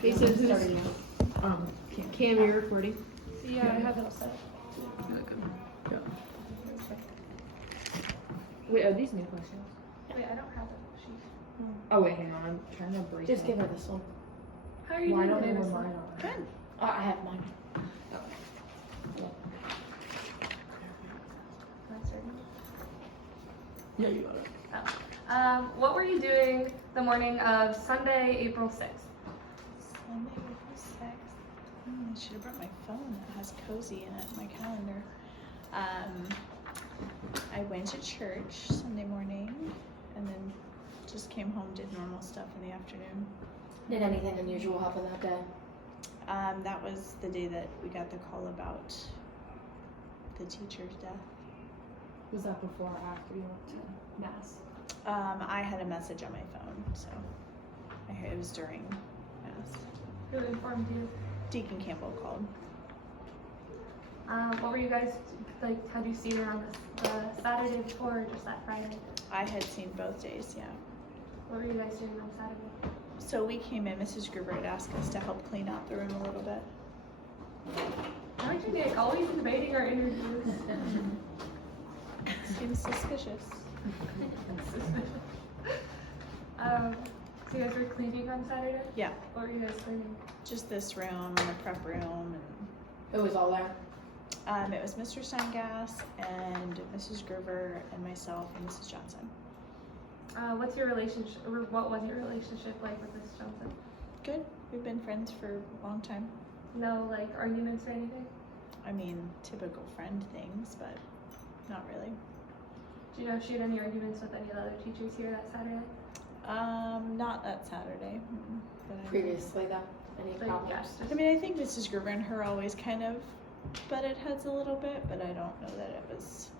Okay, so who's, Cam, you're recording? Yeah, I have it all set. Yeah. Wait, are these new questions? Wait, I don't have it. Sheet. Oh wait, hang on, I'm trying to break Just it. give her this one. How are you Why doing don't today, you have Marcel? mine on? Good. I have mine. Yeah, you got it. What were you doing the morning of Sunday, April 6th? Sunday, April 6th. I should have brought my phone that has Cozy in it, my calendar. I went to church Sunday morning and then just came home, did normal stuff in the afternoon. Did anything unusual happen that day? That was the day that we got the call about the teacher's death. Was that before or after you went to Mass? I had a message on my phone, so I heard it was during Mass. Who informed you? Deacon Campbell called. What were you guys, like, had you seen her on the Saturday before or just that Friday? I had seen both days, yeah. What were you guys doing on Saturday? So we came in, Mrs. Gruber had asked us to help clean out the room a little bit. Aren't you Nick always invading our interviews? Seems suspicious. So you guys were cleaning on Saturday? Yeah, What were you guys cleaning? just this room and the prep room. It was all there. And, it was Mr. Steingass and Mrs. Gruber and myself and Mrs. Johnson. What's your relationship, or what was your relationship like with Miss Johnson? Good. We've been friends for a long time. No, like, arguments or anything? I mean, typical friend things, but not really. Do you know if she had any arguments with any of the other teachers here that Saturday? Not that Saturday. But Previously though, any Like, problems? yes, just- I mean, I think Mrs. Gruber and her always kind of butted heads a little bit, but I don't know that it was.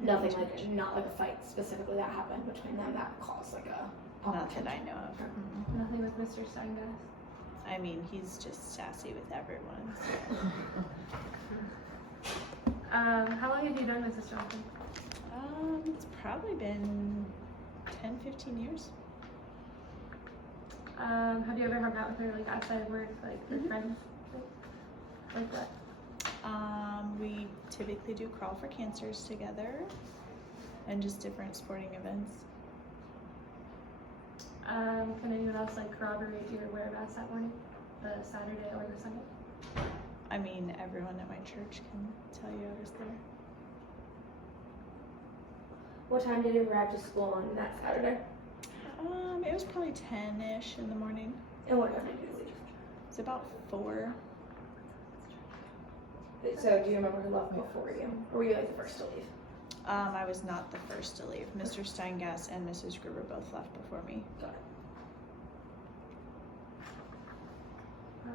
Nothing like, not like a fight specifically that happened between them that caused like a public Not that I tension. know of. Okay. Nothing with Mr. Steingass? I mean, he's just sassy with everyone. So. How long have you known Mrs. Johnson? It's probably been 10, 15 years. Have you ever hung out with her, like, outside of work, like, with friends? Like what? We typically do Crawl for Cancers together and just different sporting events. Can anyone else, like, corroborate your whereabouts that morning? The Saturday or the Sunday? I mean, everyone at my church can tell you I was there. What time did you arrive to school on that Saturday? It was probably 10-ish in the morning. And what time did you leave? It's about 4. So do you remember who left before you? Or were you like the first to leave? I was not the first to leave. Mr. Steingass and Mrs. Gruber both left before me. Got it. Do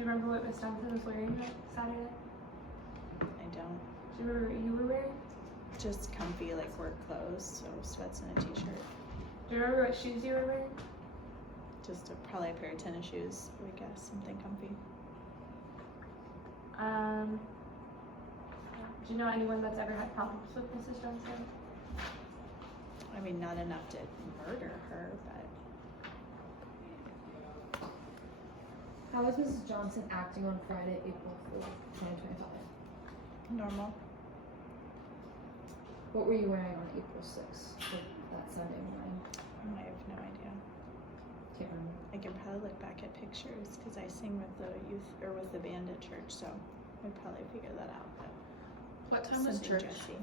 you remember what Miss Johnson was wearing that Saturday? I don't. Do you remember what you were wearing? Just comfy, like work clothes, so sweats and a t-shirt. Do you remember what shoes you were wearing? Just probably a pair of tennis shoes, I would guess, something comfy. Do you know anyone that's ever had problems with Mrs. Johnson? I mean, not enough to murder her, but How was Mrs. Johnson acting on Friday, April 4th, 2025? normal. What were you wearing on April 6th, that Sunday morning? I have no idea. Can't remember. I can probably look back at pictures because I sing with the youth or with the band at church, so I'd probably figure that out. But What time was something church? dressy.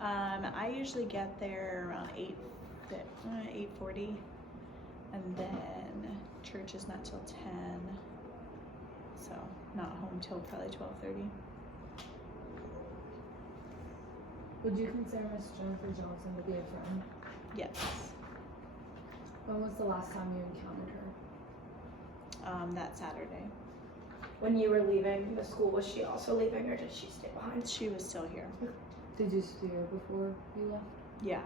I usually get there around 8:40, and then church is not till 10, so not home till probably 12:30. Would you consider Miss Jennifer Johnson to be a friend? Yes. When was the last time you encountered her? That Saturday. When you were leaving the school, was she also leaving or did she stay behind? She was still here. Did you see her before you left? Yeah.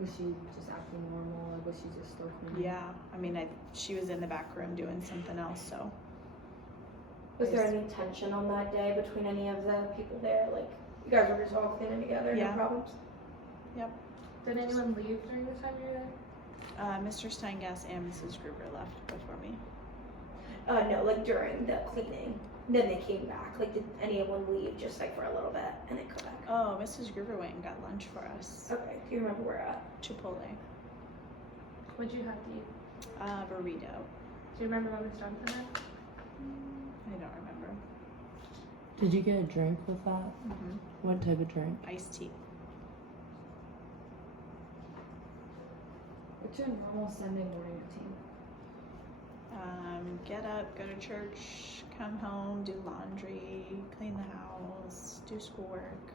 Was she just acting normal, or was she just still cleaning? Yeah. I mean, she was in the back room doing something else, so. Was there any tension on that day between any of the people there? Like, you guys were just all cleaning together, Yeah. no problems? Yep. Did anyone leave during the time you were there? Mr. Steingass and Mrs. Gruber left before me. No, like during the cleaning. Then they came back. Like, did anyone leave just like for a little bit and then come back? Oh, Mrs. Gruber went and got lunch for us. Okay. Do you remember where at? Chipotle. What'd you have to eat? Burrito. Do you remember what Miss Johnson had? I don't remember. Did you get a drink with that? Mm-hmm. What type of drink? Iced tea. What's your normal Sunday morning routine? Get up, go to church, come home, do laundry, clean the house, do schoolwork.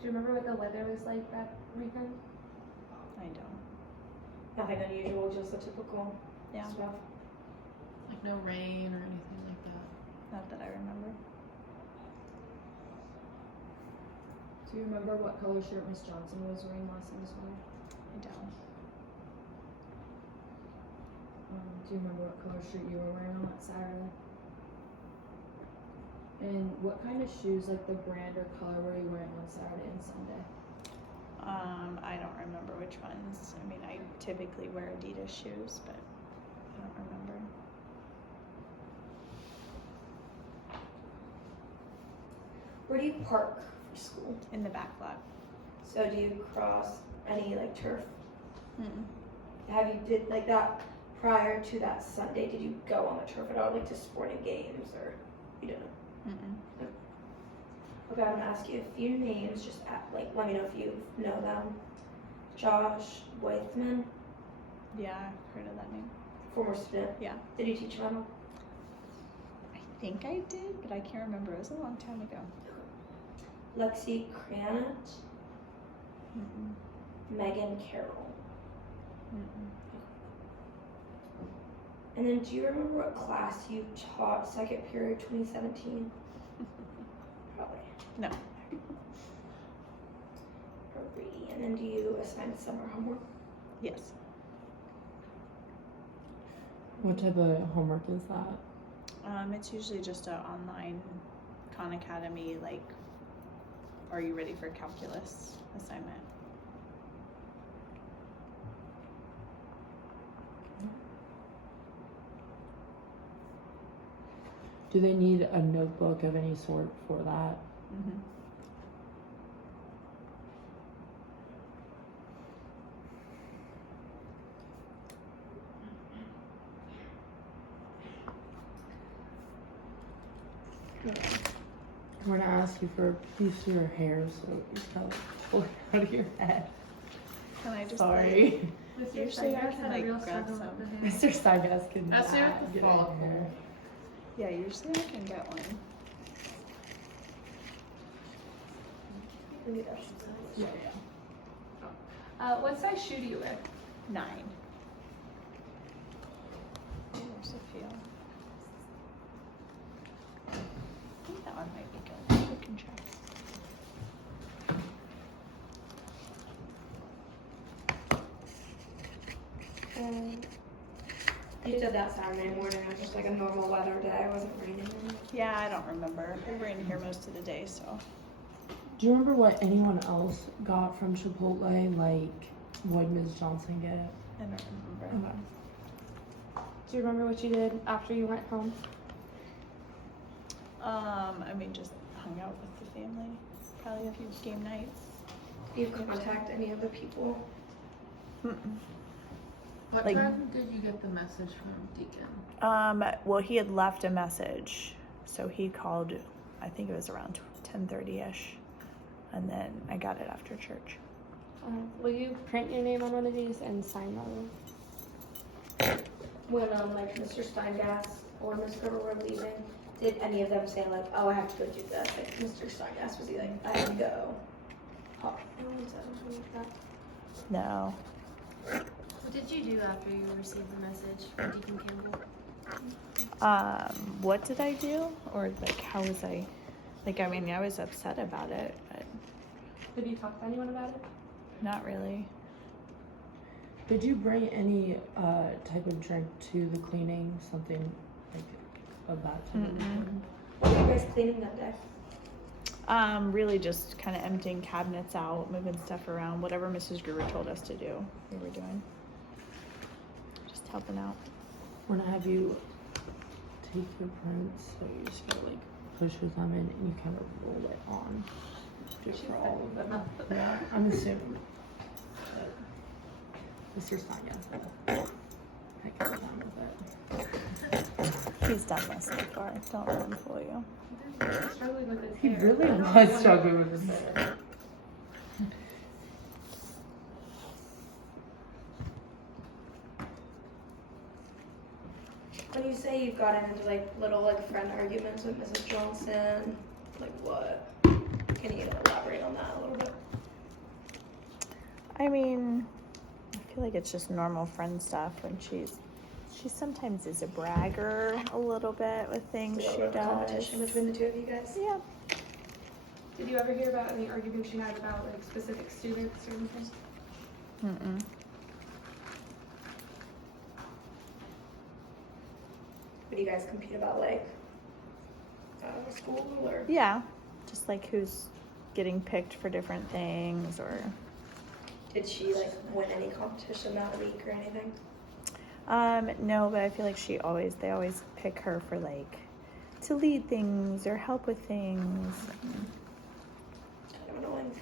Do you remember what the weather was like that weekend? I don't. Nothing unusual, just the typical Yeah. stuff. Like no rain or anything like that. Not that I remember. Do you remember what color shirt Miss Johnson was wearing last time as well? I don't. Do you remember what color shirt you were wearing on that Saturday? And what kind of shoes, like the brand or color, were you wearing on Saturday and Sunday? I don't remember which ones. I mean, I typically wear Adidas shoes, but I don't remember. Where do you park for school? In the back lot. So do you cross any like turf? Mm-mm. Have you did like that prior to that Sunday? Did you go on the turf at all, like to sporting games, or you don't know? Mm-mm. Okay, I'm gonna ask you a few names. Just like let me know if you know them. Josh Weithman, Yeah, I've heard of that name. former student. Yeah. Did you teach him at all? I think I did, but I can't remember. It was a long time ago. Lexi Cranach, Mm-mm. Megan Carroll. Mm-mm. And then do you remember what class you taught second period 2017? Probably. No. Alrighty. And then do you assign summer homework? Yes. What type of homework is that? It's usually just an online Khan Academy, like, are you ready for calculus assignment? Do they need a notebook of any sort for that? Mm-hmm. I'm gonna ask you for a piece of your hair so you can pull it out of your head. Can I just Sorry. Mr. Usually I Steingass can, had like, a real grab struggle some. with the hair. Mr. Steingass can That's there at the get fall. in here. Yeah, usually I can get one. Maybe that's Yeah, yeah. What size shoe do you wear? 9. Oh, there's a few. I think that one might be good. We can check. You did that Saturday morning. It was just like a normal weather day. It wasn't raining. Yeah, I don't remember. We were in here most of the day, so. Do you remember what anyone else got from Chipotle? Like, what did Ms. Johnson get? I don't remember. Do you remember what you did after you went home? I mean, just hung out with the family. Probably a few game nights. Do you contact any of the people? What Like- time did you get the message from Deacon? Well, he had left a message, so he called. I think it was around 10:30ish, and then I got it after church. Will you print your name on one of these and sign them? When like Mr. Steingass or Ms. Gerber were leaving, did any of them say like, "Oh, I have to go do this"? Like Mr. Steingass, was he like, "I have to go"? Oh, no one said anything like that. No. What did you do after you received the message from Deacon Campbell? What did I do, or like how was I? Like, I mean, I was upset about it, but Did you talk to anyone about it? not really. Did you bring any type of drink to the cleaning? Something like of that type of Mm-mm. thing? What were you guys cleaning that day? Really just kind of emptying cabinets out, moving stuff around, whatever Mrs. Gruber told us to do, we were doing. Just helping out. We're gonna have you take your prints, so you just gotta like push with them in and you kind of roll it on. Just for all of them. Yeah, I'm assuming. But Mr. Stanya, heck of a time with it. He's done this before, don't let him fool you. He's struggling with his He hair. really I don't was know. struggling with his hair. When you say you've gotten into like little like friend arguments with Mrs. Johnson, like what? Can you elaborate on that a little bit? I mean, I feel like it's just normal friend stuff when she sometimes is a bragger a little bit with things Is she there a little does. competition between the two of you guys? Yeah. Did you ever hear about any arguments she had about like specific students or anything? Mm-mm. What do you guys compete about, like school or? Yeah, just like who's getting picked for different things or. Did she like win any competition that week or anything? No, but I feel like they always pick her for like to lead things or help with things. Kind of annoying.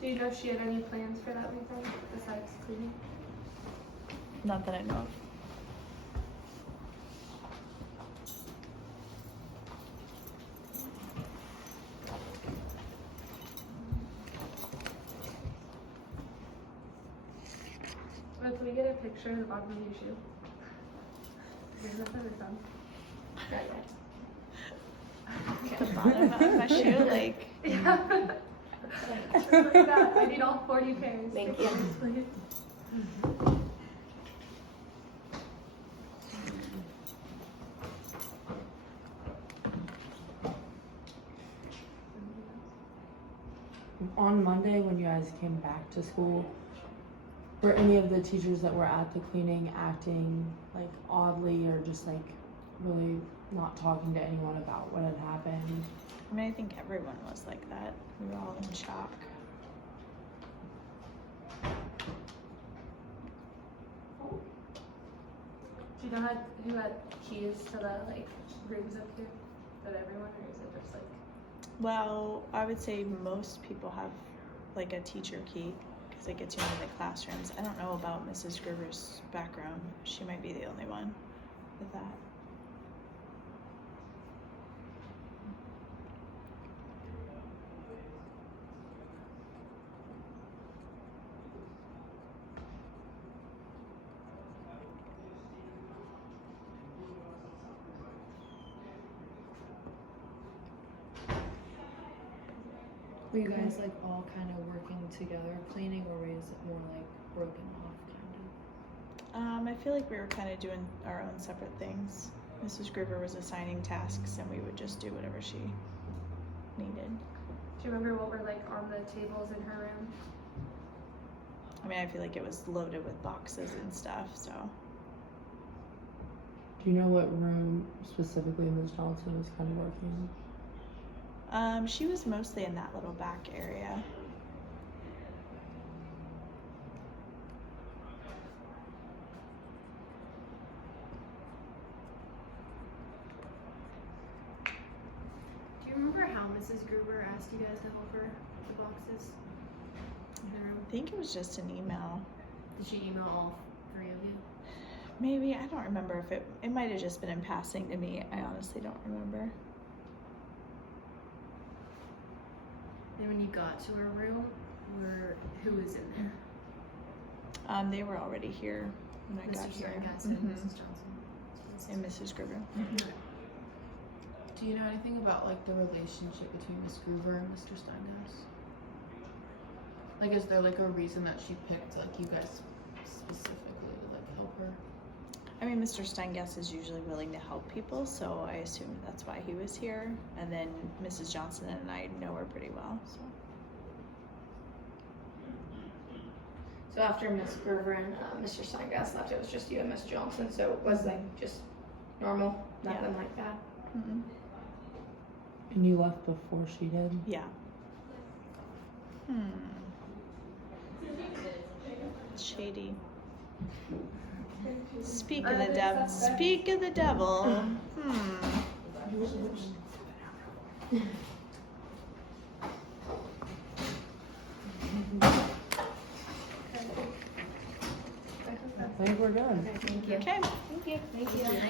Do you know if she had any plans for that weekend besides cleaning? Not that I know of. Well, can we get a picture of the bottom of your shoe? Because that's never fun. The bottom of my shoe, like. Yeah. Just like that. I need all 40 pairs. Thank you. Please. On Monday, when you guys came back to school, were any of the teachers that were at the cleaning acting like oddly or just like really not talking to anyone about what had happened? I mean, I think everyone was like that. We were all in shock. Do you know who had keys to the like rooms up here? Is that everyone, or is it just like? Well, I would say most people have like a teacher key because it gets you into the classrooms. I don't know about Mrs. Gruber's background. She might be the only one with that. Were you guys like all kind of working together cleaning, or was it more like broken off kind of? I feel like we were kind of doing our own separate things. Mrs. Gruber was assigning tasks and we would just do whatever she needed. Do you remember what were like on the tables in her room? I mean, I feel like it was loaded with boxes and stuff, so. Do you know what room specifically Ms. Johnson was kind of working in? She was mostly in that little back area. Do you remember how Mrs. Gruber asked you guys to help her with the boxes in the room? I think it was just an email. Did she email all three of you? Maybe, I don't remember if it might have just been in passing to me. I honestly don't remember. And when you got to her room, who was in there? They were already here when I got Mr. here. Sargasso and Mhm. Mrs. Johnson. And Mrs. Gruber. Do you know anything about like the relationship between Miss Gruber and Mr. Steinhaus? Like, is there like a reason that she picked like you guys specifically to like help her? I mean, Mr. Steingass is usually willing to help people, so I assumed that's why he was here. And then Mrs. Johnson and I know her pretty well, so. So after Miss Gruber and Mr. Steingass left, it was just you and Miss Johnson. So it was like just normal, nothing Yeah. like that. Mm-mm. And you left before she did? Yeah. Shady. Speak of the devil. Speak of the devil. I think we're done. Thank you. Okay. Thank you.